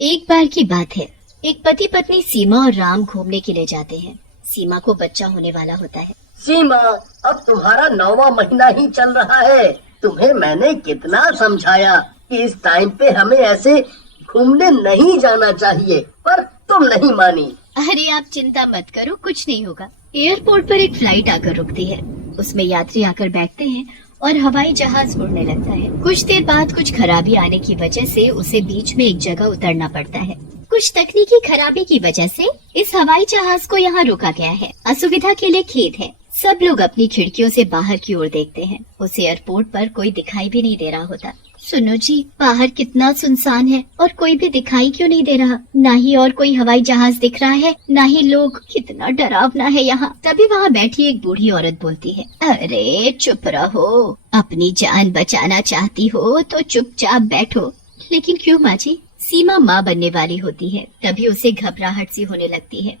एक बार की बात है, एक पति पत्नी सीमा और राम घूमने के लिए जाते हैं। सीमा को बच्चा होने वाला होता है। सीमा, अब तुम्हारा 9वां महीना ही चल रहा है। तुम्हें मैंने कितना समझाया कि इस टाइम पे हमें ऐसे घूमने नहीं जाना चाहिए, पर तुम नहीं मानी। अरे आप चिंता मत करो, कुछ नहीं होगा। एयरपोर्ट पर एक फ्लाइट आकर रुकती है। उसमें यात्री आकर बैठते हैं और हवाई जहाज उड़ने लगता है। कुछ देर बाद कुछ खराबी आने की वजह से उसे बीच में एक जगह उतरना पड़ता है। कुछ तकनीकी खराबी की वजह से इस हवाई जहाज को यहाँ रोका गया है। असुविधा के लिए खेद है। सब लोग अपनी खिड़कियों से बाहर की ओर देखते हैं। उसे एयरपोर्ट पर कोई दिखाई भी नहीं दे रहा होता। सुनो जी, बाहर कितना सुनसान है और कोई भी दिखाई क्यों नहीं दे रहा। ना ही और कोई हवाई जहाज दिख रहा है, ना ही लोग। कितना डरावना है यहाँ। तभी वहाँ बैठी एक बूढ़ी औरत बोलती है, अरे चुप रहो, अपनी जान बचाना चाहती हो तो चुपचाप बैठो। लेकिन क्यों माँ जी? सीमा माँ बनने वाली होती है। तभी उसे घबराहट सी होने लगती है।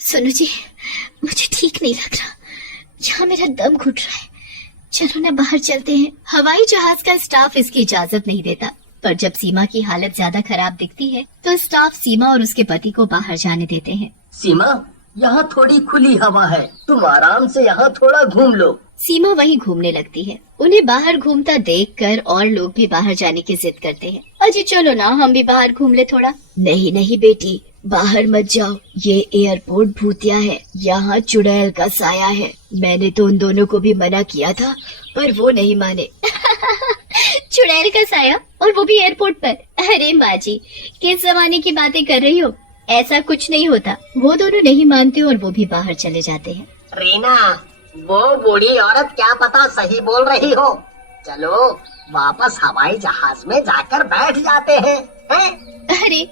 सुनो जी, मुझे ठीक नहीं लग रहा, यहाँ मेरा दम घुट रहा है। चलो ना बाहर चलते हैं। हवाई जहाज का स्टाफ इसकी इजाजत नहीं देता, पर जब सीमा की हालत ज्यादा खराब दिखती है तो स्टाफ सीमा और उसके पति को बाहर जाने देते हैं। सीमा, यहाँ थोड़ी खुली हवा है, तुम आराम से यहाँ थोड़ा घूम लो। सीमा वहीं घूमने लगती है। उन्हें बाहर घूमता देखकर और लोग भी बाहर जाने की जिद करते हैं। अजी चलो ना, हम भी बाहर घूम ले थोड़ा। नहीं नहीं बेटी, बाहर मत जाओ, ये एयरपोर्ट भूतिया है, यहाँ चुड़ैल का साया है। मैंने तो उन दोनों को भी मना किया था, पर वो नहीं माने। चुड़ैल का साया, और वो भी एयरपोर्ट पर? अरे माँ जी, किस जमाने की बातें कर रही हो? ऐसा कुछ नहीं होता। वो दोनों नहीं मानते और वो भी बाहर चले जाते हैं। रीना, वो बूढ़ी औरत क्या पता सही बोल रही हो। चलो वापस हवाई जहाज में जाकर बैठ जाते हैं, हैं? अरे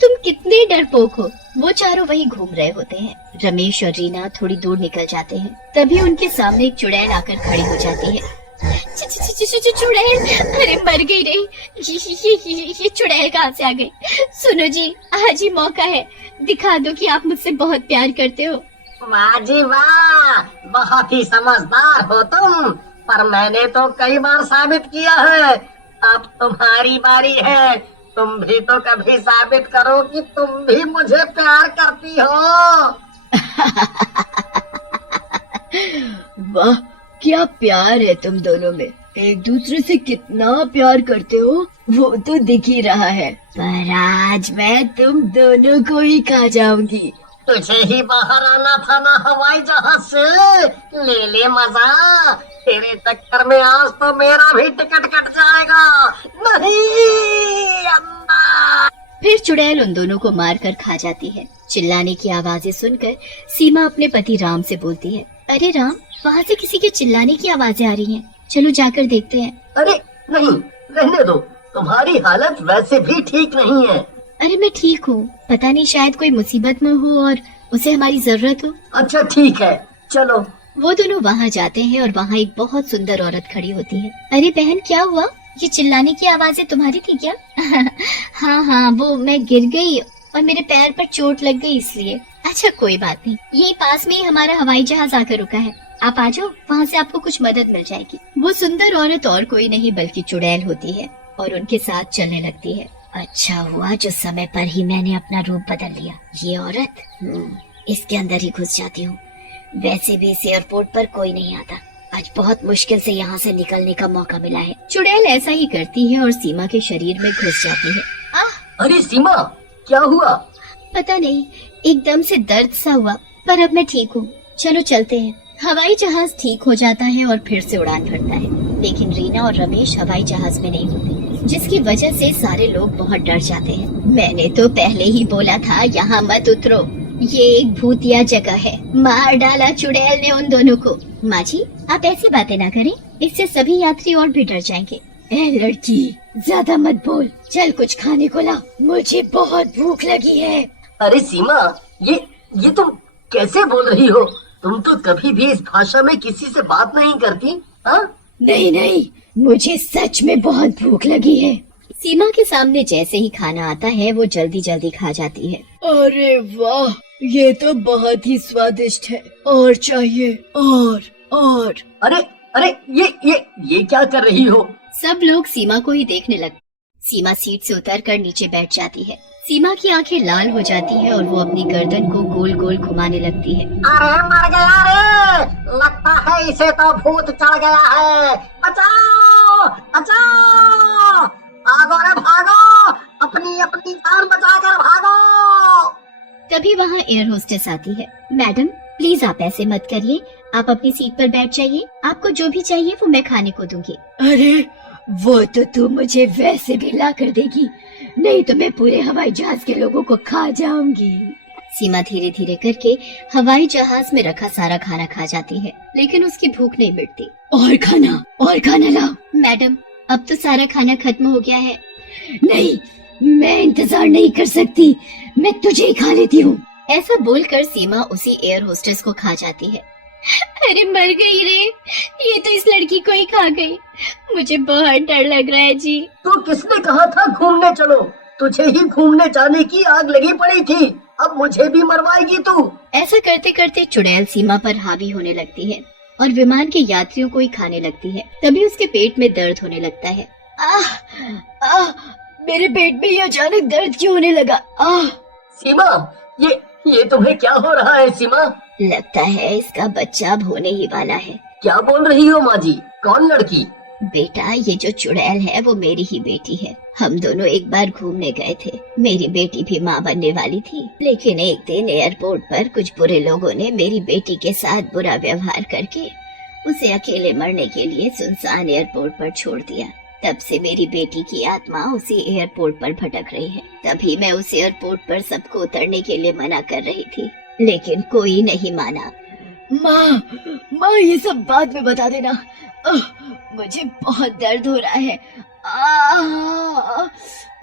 तुम कितने डरपोक हो। वो चारों वहीं घूम रहे होते हैं। रमेश और रीना थोड़ी दूर निकल जाते हैं। तभी उनके सामने एक चुड़ैल आकर खड़ी हो जाती है। चुड़ैल, अरे मर गई रे। ये चुड़ैल कहाँ से आ गई? सुनो जी, आज ही मौका है, दिखा दो कि आप मुझसे बहुत प्यार करते हो। वाह जी वाह, बहुत ही समझदार हो तुम, पर मैंने तो कई बार साबित किया है। अब तुम्हारी बारी है, तुम भी तो कभी साबित करो कि तुम भी मुझे प्यार करती हो। वाह, क्या प्यार है तुम दोनों में। एक दूसरे से कितना प्यार करते हो वो तो दिख ही रहा है। पर आज मैं तुम दोनों को ही खा जाऊंगी। तुझे ही बाहर आना था ना हवाई जहाज से, ले ले मजा। तेरे चक्कर में आज तो मेरा भी टिकट कट जाएगा। नहीं अम्मा। फिर चुड़ैल उन दोनों को मारकर खा जाती है। चिल्लाने की आवाजें सुनकर सीमा अपने पति राम से बोलती है, अरे राम, वहाँ से किसी के चिल्लाने की आवाजें आ रही हैं। चलो जाकर देखते हैं। अरे नहीं, रहने दो, तुम्हारी हालत वैसे भी ठीक नहीं है। अरे मैं ठीक हूँ, पता नहीं शायद कोई मुसीबत में हो और उसे हमारी जरूरत हो। अच्छा ठीक है, चलो। वो दोनों वहाँ जाते हैं और वहाँ एक बहुत सुंदर औरत खड़ी होती है। अरे बहन, क्या हुआ? ये चिल्लाने की आवाजें तुम्हारी थी क्या? हाँ हाँ, वो मैं गिर गई और मेरे पैर पर चोट लग गई इसलिए। अच्छा कोई बात नहीं, यही पास में ही हमारा हवाई जहाज आकर रुका है, आप आ जाओ, वहाँ से आपको कुछ मदद मिल जाएगी। वो सुंदर औरत और कोई नहीं बल्कि चुड़ैल होती है और उनके साथ चलने लगती है। अच्छा हुआ जो समय पर ही मैंने अपना रूप बदल लिया। ये औरत, इसके अंदर ही घुस जाती हूँ। वैसे भी इस एयरपोर्ट पर कोई नहीं आता, आज बहुत मुश्किल से यहाँ से निकलने का मौका मिला है। चुड़ैल ऐसा ही करती है और सीमा के शरीर में घुस जाती है। अरे सीमा, क्या हुआ? पता नहीं, एकदम से दर्द सा हुआ, पर अब मैं ठीक हूँ। चलो चलते हैं। हवाई जहाज ठीक हो जाता है और फिर से उड़ान भरता है, लेकिन रीना और रमेश हवाई जहाज में नहीं होते, जिसकी वजह से सारे लोग बहुत डर जाते हैं। मैंने तो पहले ही बोला था यहाँ मत उतरो, ये एक भूतिया जगह है। मार डाला चुड़ैल ने उन दोनों को। माँ जी, आप ऐसी बातें ना करें, इससे सभी यात्री और भी डर जाएंगे। ए लड़की, ज्यादा मत बोल, चल कुछ खाने को ला, मुझे बहुत भूख लगी है। अरे सीमा, ये तुम कैसे बोल रही हो? तुम तो कभी भी इस भाषा में किसी से बात नहीं करती। हाँ? नहीं नहीं, मुझे सच में बहुत भूख लगी है। सीमा के सामने जैसे ही खाना आता है वो जल्दी जल्दी खा जाती है। अरे वाह, ये तो बहुत ही स्वादिष्ट है, और चाहिए, और। अरे अरे, ये क्या कर रही हो? सब लोग सीमा को ही देखने लगे। सीमा सीट से उतरकर नीचे बैठ जाती है। सीमा की आंखें लाल हो जाती है और वो अपनी गर्दन को गोल गोल घुमाने लगती है। अरे मर गया रे, लगता है इसे तो भूत चढ़ गया है। बचाओ बचाओ, भागो रे भागो, अपनी अपनी जान बचाकर भागो। तभी वहाँ एयर होस्टेस आती है। मैडम प्लीज आप ऐसे मत करिए, आप अपनी सीट पर बैठ जाइए, आपको जो भी चाहिए वो मैं खाने को दूंगी। अरे वो तो तू मुझे वैसे भी ला कर देगी, नहीं तो मैं पूरे हवाई जहाज के लोगों को खा जाऊंगी। सीमा धीरे धीरे करके हवाई जहाज में रखा सारा खाना खा जाती है, लेकिन उसकी भूख नहीं मिटती। और खाना लाओ। मैडम अब तो सारा खाना खत्म हो गया है। नहीं, मैं इंतजार नहीं कर सकती, मैं तुझे ही खा लेती हूँ। ऐसा बोलकर सीमा उसी एयर होस्टेस को खा जाती है। अरे मर गई रे, ये तो इस लड़की को ही खा गई। मुझे बहुत डर लग रहा है जी। तू किसने कहा था घूमने चलो? तुझे ही घूमने जाने की आग लगी पड़ी थी, अब मुझे भी मरवाएगी तू। ऐसा करते करते चुड़ैल सीमा पर हावी होने लगती है और विमान के यात्रियों को ही खाने लगती है। तभी उसके पेट में दर्द होने लगता है। आह, मेरे पेट में ये अचानक दर्द क्यों होने लगा? सीमा, ये तुम्हें क्या हो रहा है सीमा? लगता है इसका बच्चा अब होने ही वाला है। क्या बोल रही हो माँ जी? कौन लड़की? बेटा ये जो चुड़ैल है वो मेरी ही बेटी है। हम दोनों एक बार घूमने गए थे, मेरी बेटी भी माँ बनने वाली थी, लेकिन एक दिन एयरपोर्ट पर कुछ बुरे लोगों ने मेरी बेटी के साथ बुरा व्यवहार करके उसे अकेले मरने के लिए सुनसान एयरपोर्ट पर छोड़ दिया। तब से मेरी बेटी की आत्मा उसी एयरपोर्ट पर भटक रही है। तभी मैं उस एयरपोर्ट पर सबको उतरने के लिए मना कर रही थी, लेकिन कोई नहीं माना। माँ ये सब बाद में बता देना, मुझे बहुत दर्द हो रहा है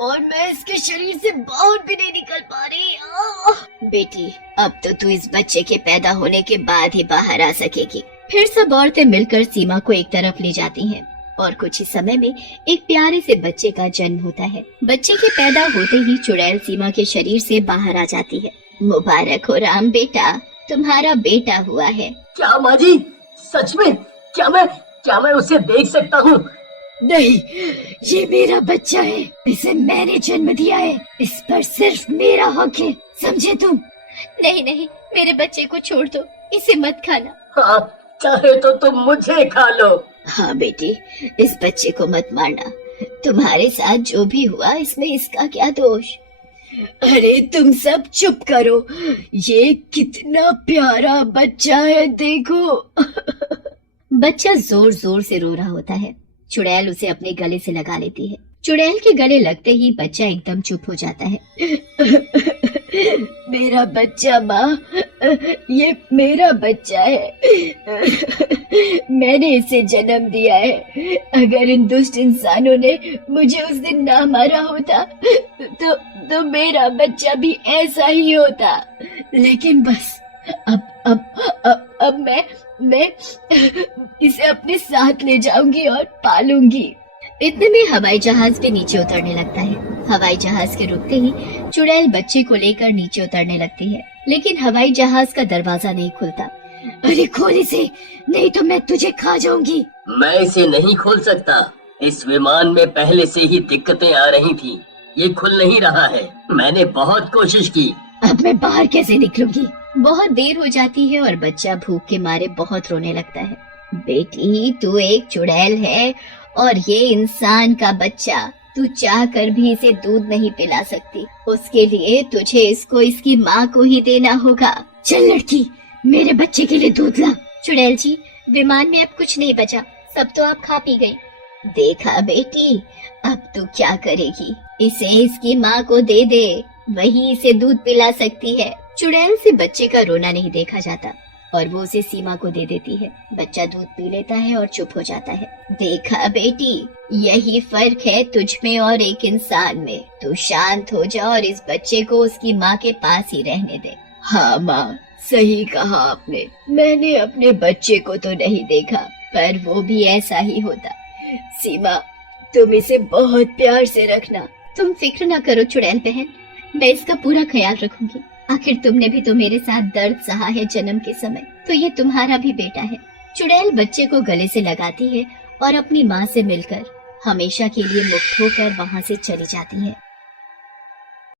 और मैं इसके शरीर से बाहर भी नहीं निकल पा रही। बेटी अब तो तू इस बच्चे के पैदा होने के बाद ही बाहर आ सकेगी। फिर सब औरतें मिलकर सीमा को एक तरफ ले जाती हैं और कुछ ही समय में एक प्यारे से बच्चे का जन्म होता है। बच्चे के पैदा होते ही चुड़ैल सीमा के शरीर से बाहर आ जाती है। मुबारक हो राम बेटा, तुम्हारा बेटा हुआ है। क्या माँ जी, सच में? क्या मैं उसे देख सकता हूँ? नहीं, ये मेरा बच्चा है, इसे मैंने जन्म दिया है, इस पर सिर्फ मेरा हक है, समझे तुम? नहीं नहीं, मेरे बच्चे को छोड़ दो, इसे मत खाना। हाँ, चाहे तो तुम मुझे खा लो। हाँ बेटी, इस बच्चे को मत मारना, तुम्हारे साथ जो भी हुआ इसमें इसका क्या दोष। अरे तुम सब चुप करो, ये कितना प्यारा बच्चा है, देखो। बच्चा जोर जोर से रो रहा होता है। चुड़ैल उसे अपने गले से लगा लेती है। चुड़ैल के गले लगते ही बच्चा एकदम चुप हो जाता है। मेरा बच्चा माँ, ये मेरा बच्चा है, मैंने इसे जन्म दिया है। अगर इन दुष्ट इंसानों ने मुझे उस दिन ना मारा होता तो मेरा बच्चा भी ऐसा ही होता। लेकिन बस अब मैं इसे अपने साथ ले जाऊंगी और पालूंगी। इतने में हवाई जहाज भी नीचे उतरने लगता है। हवाई जहाज के रुकते ही चुड़ैल बच्चे को लेकर नीचे उतरने लगती है, लेकिन हवाई जहाज का दरवाजा नहीं खुलता। अरे खोल इसे, नहीं तो मैं तुझे खा जाऊंगी। मैं इसे नहीं खोल सकता, इस विमान में पहले से ही दिक्कतें आ रही थी, ये खुल नहीं रहा है। मैंने बहुत कोशिश की। अब मैं बाहर कैसे निकलूंगी? बहुत देर हो जाती है और बच्चा भूख के मारे बहुत रोने लगता है। बेटी तू एक चुड़ैल है और ये इंसान का बच्चा, तू चाह कर भी इसे दूध नहीं पिला सकती, उसके लिए तुझे इसको इसकी माँ को ही देना होगा। चल लड़की, मेरे बच्चे के लिए दूध ला। चुड़ैल जी, विमान में अब कुछ नहीं बचा, सब तो आप खा पी गई। देखा बेटी, अब तू क्या करेगी, इसे इसकी माँ को दे दे, वही इसे दूध पिला सकती है। चुड़ैल से बच्चे का रोना नहीं देखा जाता और वो उसे सीमा को दे देती है। बच्चा दूध पी लेता है और चुप हो जाता है। देखा बेटी, यही फर्क है तुझ में और एक इंसान में। तू शांत हो जा और इस बच्चे को उसकी माँ के पास ही रहने दे। हाँ माँ, सही कहा आपने, मैंने अपने बच्चे को तो नहीं देखा, पर वो भी ऐसा ही होता। सीमा, तुम इसे बहुत प्यार से रखना। तुम फिक्र ना करो चुड़ैल बहन, मैं इसका पूरा ख्याल रखूंगी। आखिर तुमने भी तो मेरे साथ दर्द सहा है जन्म के समय, तो ये तुम्हारा भी बेटा है। चुड़ैल बच्चे को गले से लगाती है और अपनी माँ से मिलकर हमेशा के लिए मुक्त होकर वहां से चली जाती है।